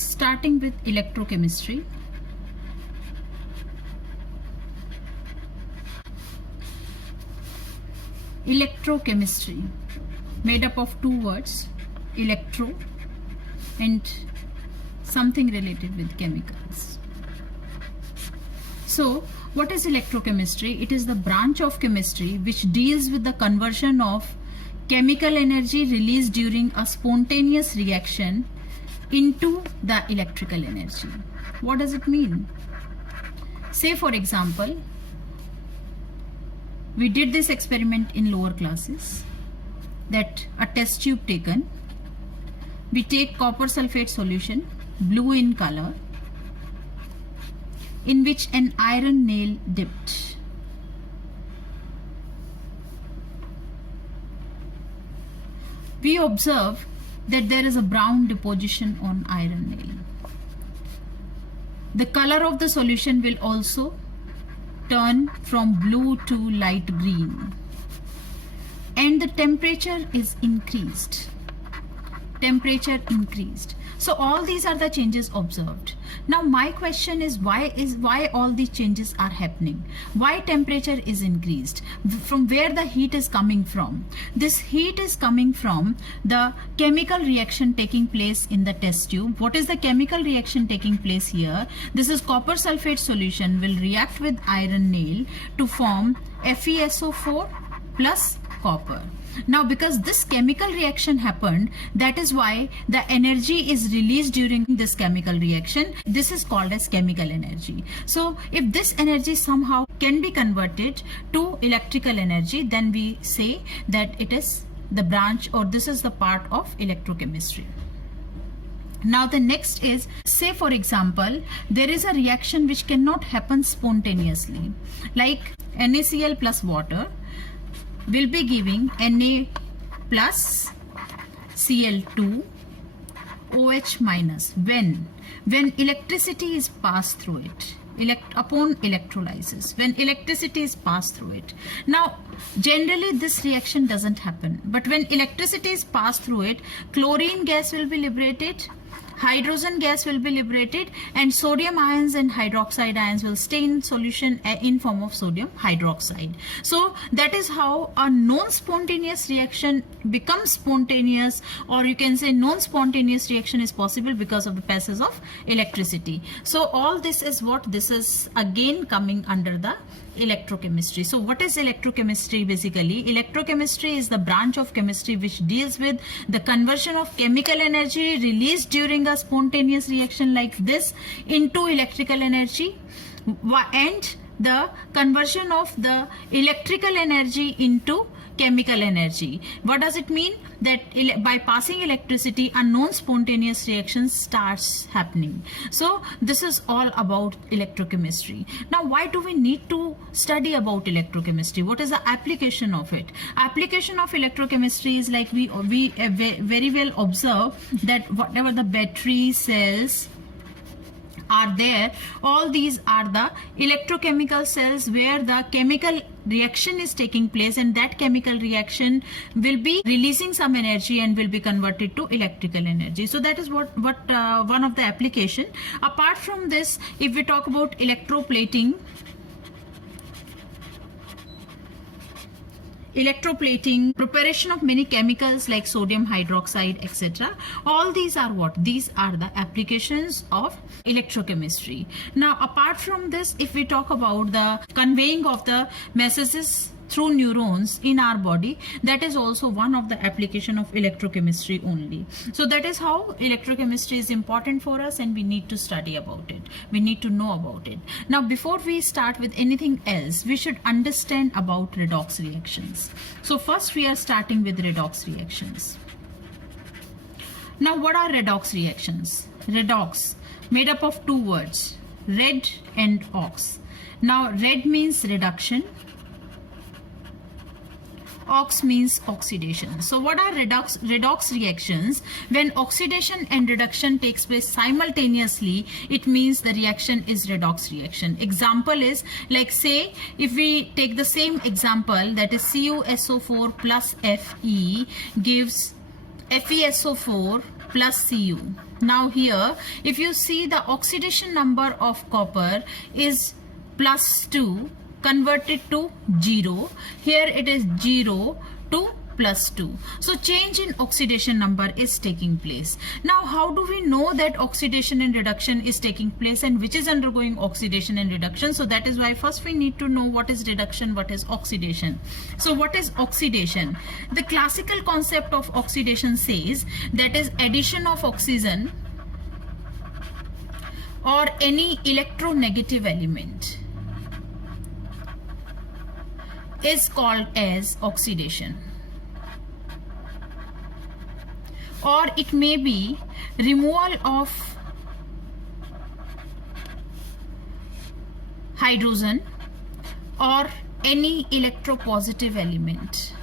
starting with electrochemistry. Electrochemistry, made up of two words, electro and something related with chemicals. So, what is electrochemistry? It is the branch of chemistry which deals with the conversion of chemical energy released during a spontaneous reaction into the electrical energy. What does it mean? Say for example, we did this experiment in lower classes, that a test tube taken, we take copper sulfate solution, blue in color, in which an iron nail dipped. We observe that there is a brown deposition on iron nail. The color of the solution will also turn from blue to light green, and the temperature is increased. So all these are the changes observed. Now my question is why all these changes are happening? Why temperature is increased? From where the heat is coming from? This heat is coming from the chemical reaction taking place in the test tube. What is the chemical reaction taking place here? This is copper sulfate solution will react with iron nail to form FeSO4 plus copper. Now because this chemical reaction happened, that is why the energy is released during this chemical reaction. This is called as chemical energy. So if this energy somehow can be converted to electrical energy, then we say that it is the branch, or this is the part of electrochemistry. Now the next is, say for example, there is a reaction which cannot happen spontaneously, like NaCl plus water will be giving Na plus Cl2 OH minus when electricity is passed through it, upon electrolysis, when electricity is passed through it. Now generally this reaction doesn't happen, but when electricity is passed through it, chlorine gas will be liberated, hydrogen gas will be liberated, and sodium ions and hydroxide ions will stay in solution in form of sodium hydroxide. So that is how a non-spontaneous reaction becomes spontaneous, or you can say non-spontaneous reaction is possible because of the passage of electricity. So all this is what this is again coming under the electrochemistry. So what is electrochemistry basically? Electrochemistry is the branch of chemistry which deals with the conversion of chemical energy released during a spontaneous reaction like this into electrical energy, and the conversion of the electrical energy into chemical energy. What does it mean? That by passing electricity, a non-spontaneous reaction starts happening. So this is all about electrochemistry. Now why do we need to study about electrochemistry? What is the application of it? Application of electrochemistry is like we very well observe that whatever the battery cells are there, all these are the electrochemical cells where the chemical reaction is taking place, and that chemical reaction will be releasing some energy and will be converted to electrical energy. So that is what one of the application. Apart from this, if we talk about electroplating, preparation of many chemicals like sodium hydroxide, etc. All these are what? These are the applications of electrochemistry. Now apart from this, if we talk about the conveying of the messages through neurons in our body, that is also one of the application of electrochemistry only. So that is how electrochemistry is important for us, and we need to study about it. We need to know about it. Now before we start with anything else, we should understand about redox reactions. So first we are starting with redox reactions. Now what are redox reactions? Redox, made up of two words, red and ox. Now red means reduction, ox means oxidation. So what are redox reactions? When oxidation and reduction takes place simultaneously, it means the reaction is redox reaction. Example is, like say if we take the same example, that is CuSO4 plus Fe gives FeSO4 plus Cu. Now here, if you see, the oxidation number of copper is plus 2 converted to 0. Here it is 0 to plus 2. So change in oxidation number is taking place. Now how do we know that oxidation and reduction is taking place and which is undergoing oxidation and reduction? So that is why first we need to know what is reduction, what is oxidation. So what is oxidation? The classical concept of oxidation says that is addition of oxygen or any electronegative element is called as oxidation. Or it may be removal of hydrogen or any electropositive element.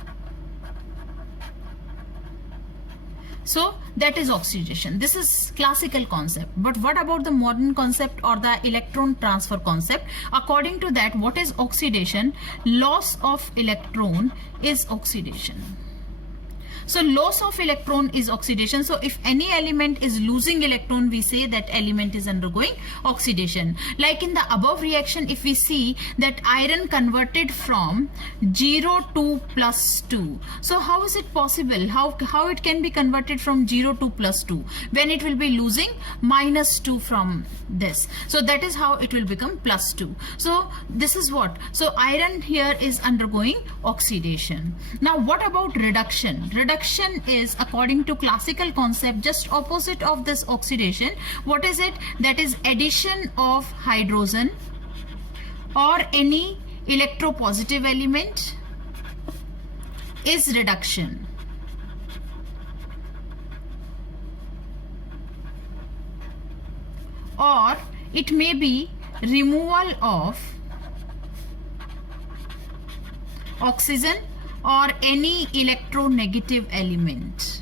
So that is oxidation. This is classical concept. But what about the modern concept or the electron transfer concept? According to that, what is oxidation? Loss of electron is oxidation. So loss of electron is oxidation. So if any element is losing electron, we say that element is undergoing oxidation. Like in the above reaction, if we see that iron converted from 0 to plus 2. So how is it possible? How it can be converted from 0 to plus 2 when it will be losing minus 2 from this? So that is how it will become plus 2. So this is what? So iron here is undergoing oxidation. Now what about reduction? Reduction is, according to classical concept, just opposite of this oxidation. What is it? That is addition of hydrogen or any electropositive element is reduction. Or it may be removal of oxygen or any electronegative element.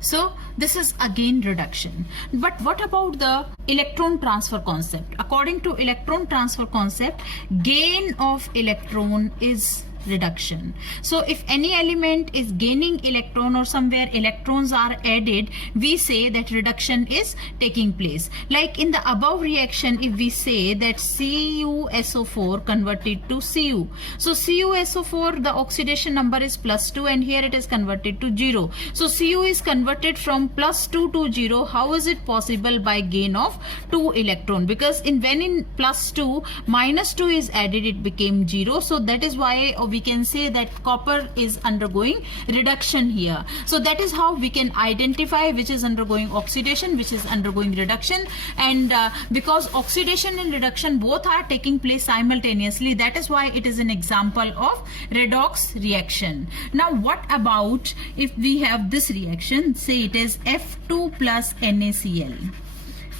So this is again reduction. But what about the electron transfer concept? According to electron transfer concept, gain of electron is reduction. So if any element is gaining electron or somewhere electrons are added, we say that reduction is taking place. Like in the above reaction, if we say that CuSO4 converted to Cu. So CuSO4, the oxidation number is plus 2 and here it is converted to 0. So Cu is converted from plus 2 to 0. How is it possible? By gain of 2 electron, because when in plus 2 minus 2 is added, it became 0. So that is why we can say that copper is undergoing reduction here. So that is how we can identify which is undergoing oxidation, which is undergoing reduction. And because oxidation and reduction both are taking place simultaneously, that is why it is an example of redox reaction. Now what about if we have this reaction, say it is F2 plus NaCl.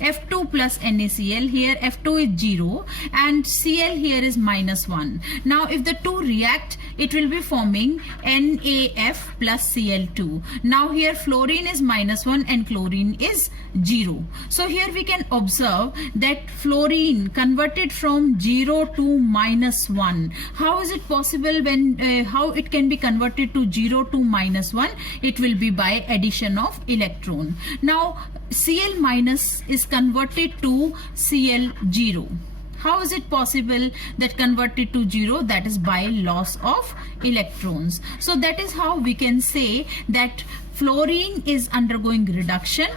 F2 plus NaCl, here F2 is 0 and Cl here is minus 1. Now if the two react, it will be forming NaF plus Cl2. Now here fluorine is minus 1 and chlorine is 0. So here we can observe that fluorine converted from 0 to minus 1. How is it possible? When how it can be converted to 0 to minus 1? It will be by addition of electron. Now Cl minus is converted to Cl0. How is it possible that converted to 0? That is by loss of electrons. So that is how we can say that fluorine is undergoing reduction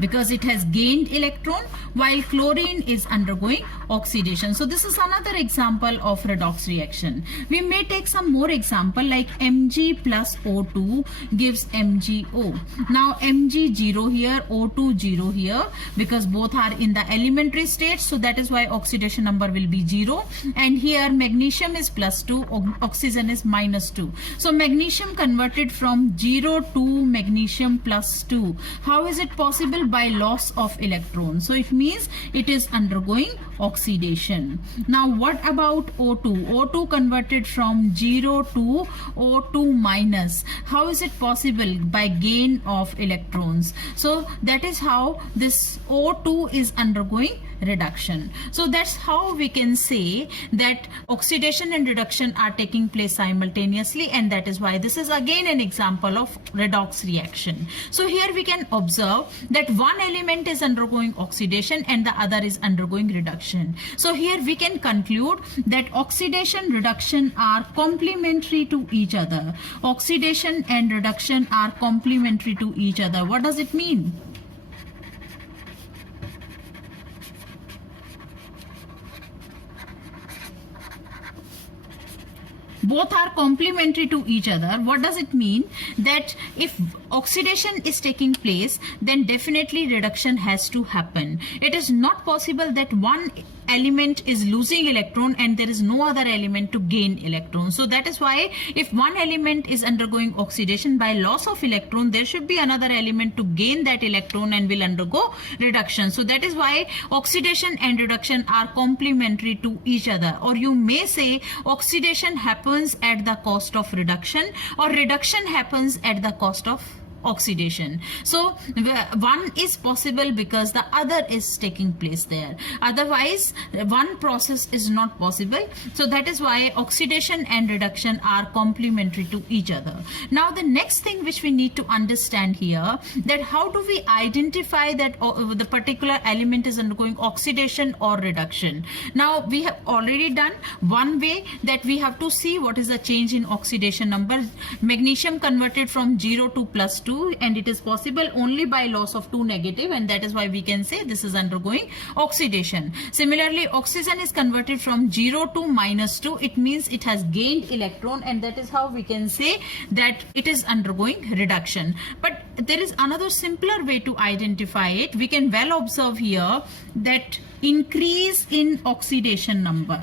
because it has gained electron, while chlorine is undergoing oxidation. So this is another example of redox reaction. We may take some more example, like Mg plus O2 gives MgO. Now Mg0 here, O2 0 here, because both are in the elementary state, so that is why oxidation number will be 0. And here magnesium is plus 2, oxygen is minus 2. So magnesium converted from 0 to magnesium plus 2. How is it possible? By loss of electrons. So it means it is undergoing oxidation. Now what about O2? O2 converted from 0 to O2 minus. How is it possible? By gain of electrons. So that is how this O2 is undergoing reduction. So that's how we can say that oxidation and reduction are taking place simultaneously, and that is why this is again an example of redox reaction. So here we can observe that one element is undergoing oxidation and the other is undergoing reduction. So here we can conclude that oxidation reduction are complementary to each other. Oxidation and reduction are complementary to each other. What does it mean? Both are complementary to each other. What does it mean? That if oxidation is taking place, then definitely reduction has to happen. It is not possible that one element is losing electron and there is no other element to gain electron. So that is why if one element is undergoing oxidation, by loss of electron there should be another element to gain that electron and will undergo reduction. So that is why oxidation and reduction are complementary to each other, or you may say oxidation happens at the cost of reduction, or reduction happens at the cost of oxidation. So one is possible because the other is taking place there. Otherwise, one process is not possible. So that is why oxidation and reduction are complementary to each other. Now the next thing which we need to understand here, that how do we identify that the particular element is undergoing oxidation or reduction. Now we have already done one way, that we have to see what is the change in oxidation number. Magnesium converted from 0 to +2, and it is possible only by loss of 2 negative, and that is why we can say this is undergoing oxidation. Similarly, oxygen is converted from 0 to -2. It means it has gained electron, and that is how we can say that it is undergoing reduction. But there is another simpler way to identify it. We can well observe here that increase in oxidation number.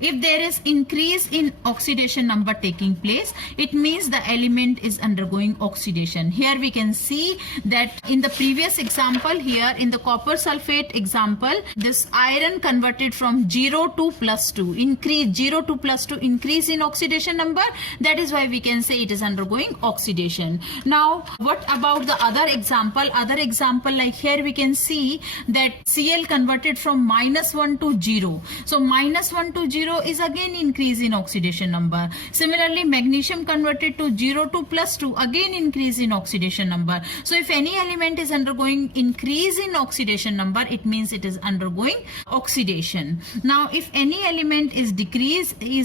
If there is increase in oxidation number taking place, it means the element is undergoing oxidation. Here we can see that in the previous example, here in the copper sulfate example, this iron converted from 0 to +2, increase 0 to +2, increase in oxidation number. That is why we can say it is undergoing oxidation. Now what about the other example? Other example, like here we can see that Cl converted from -1 to 0. So -1 to 0 is again increase in oxidation number. Similarly, magnesium converted to 0 to +2, again increase in oxidation number. So if any element is undergoing increase in oxidation number, it means it is undergoing oxidation. Now if any element is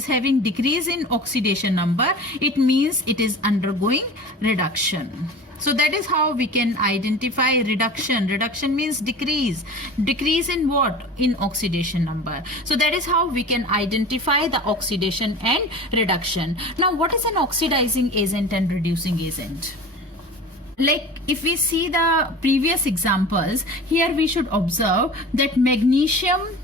having decrease in oxidation number, it means it is undergoing reduction. So that is how we can identify reduction. Reduction means decrease. Decrease in what? In oxidation number. So that is how we can identify the oxidation and reduction. Now what is an oxidizing agent and reducing agent? Like if we see the previous examples, here we should observe that magnesium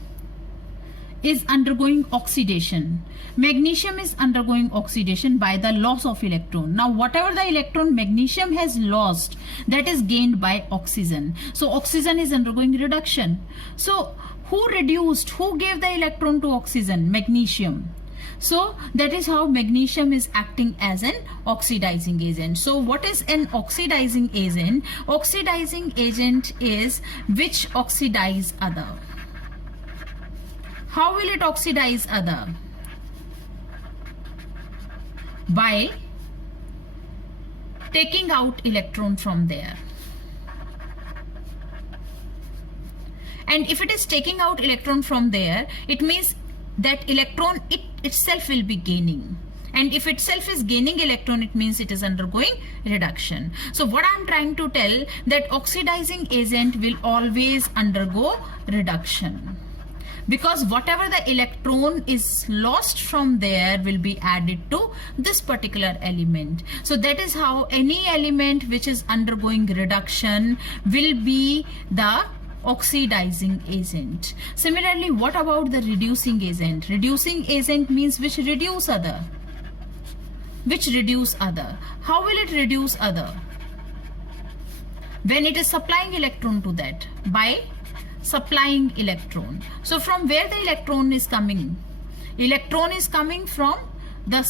is undergoing oxidation. Magnesium is undergoing oxidation by the loss of electron. Now whatever the electron magnesium has lost, that is gained by oxygen. So oxygen is undergoing reduction. So who gave the electron to oxygen? Magnesium. So that is how magnesium is acting as an oxidizing agent. So what is an oxidizing agent? Oxidizing agent is which oxidize other. How will it oxidize other? By taking out electron from there. And if it is taking out electron from there, it means that electron itself will be gaining. And if itself is gaining electron, it means it is undergoing reduction. So what I'm trying to tell, that oxidizing agent will always undergo reduction, because whatever the electron is lost from there will be added to this particular element. So that is how any element which is undergoing reduction will be the oxidizing agent. Similarly, what about the reducing agent? Reducing agent means which reduce other. Which reduce other. How will it reduce other? When it is supplying electron to that, by supplying electron. So from where the electron is coming? Electron is coming from the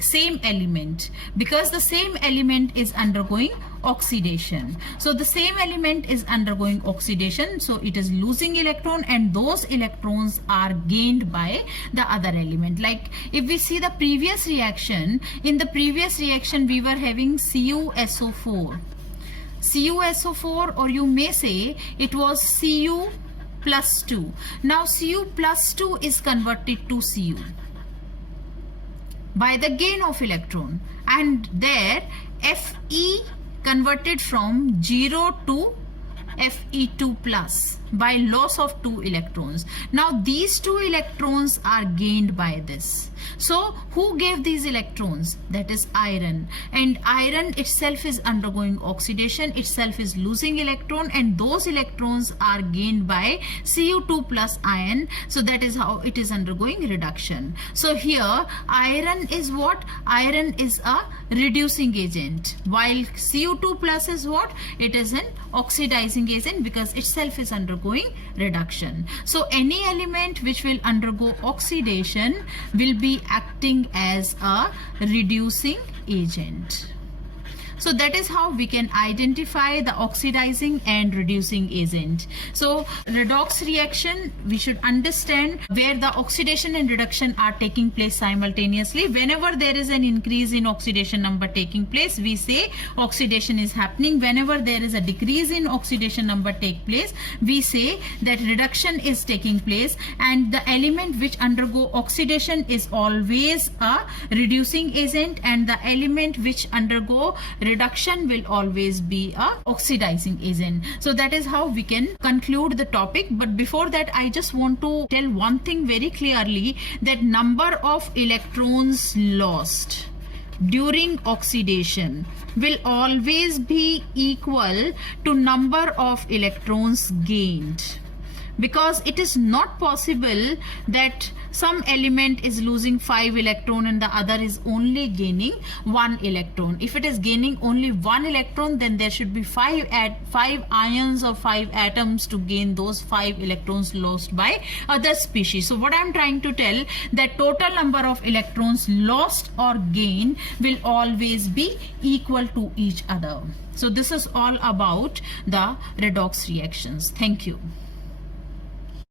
same element, because the same element is undergoing oxidation. So the same element is undergoing oxidation, so it is losing electron, and those electrons are gained by the other element. Like if we see the previous reaction, in the previous reaction we were having CuSO4, or you may say it was Cu plus 2. Now Cu plus 2 is converted to Cu by the gain of electron, and there Fe converted from 0 to Fe2 plus by loss of 2 electrons. Now these 2 electrons are gained by this. So who gave these electrons? That is iron, and iron itself is undergoing oxidation, itself is losing electron, and those electrons are gained by Cu2 plus iron. So that is how it is undergoing reduction. So here iron is what? Iron is a reducing agent, while Cu2 plus is what? It is an oxidizing agent, because itself is undergoing reduction. So any element which will undergo oxidation will be acting as a reducing agent. So that is how we can identify the oxidizing and reducing agent. So redox reaction, we should understand where the oxidation and reduction are taking place simultaneously. Whenever there is an increase in oxidation number taking place, we say oxidation is happening. Whenever there is a decrease in oxidation number take place, we say that reduction is taking place, and the element which undergo oxidation is always a reducing agent, and the element which undergo reduction will always be a oxidizing agent. So that is how we can conclude the topic. But before that, I just want to tell one thing very clearly, that number of electrons lost during oxidation will always be equal to number of electrons gained, because it is not possible that some element is losing 5 electron and the other is only gaining 1 electron. If it is gaining only 1 electron, then there should be 5 ions or 5 atoms to gain those 5 electrons lost by other species. So what I am trying to tell, that total number of electrons lost or gained will always be equal to each other. So this is all about the redox reactions. Thank you.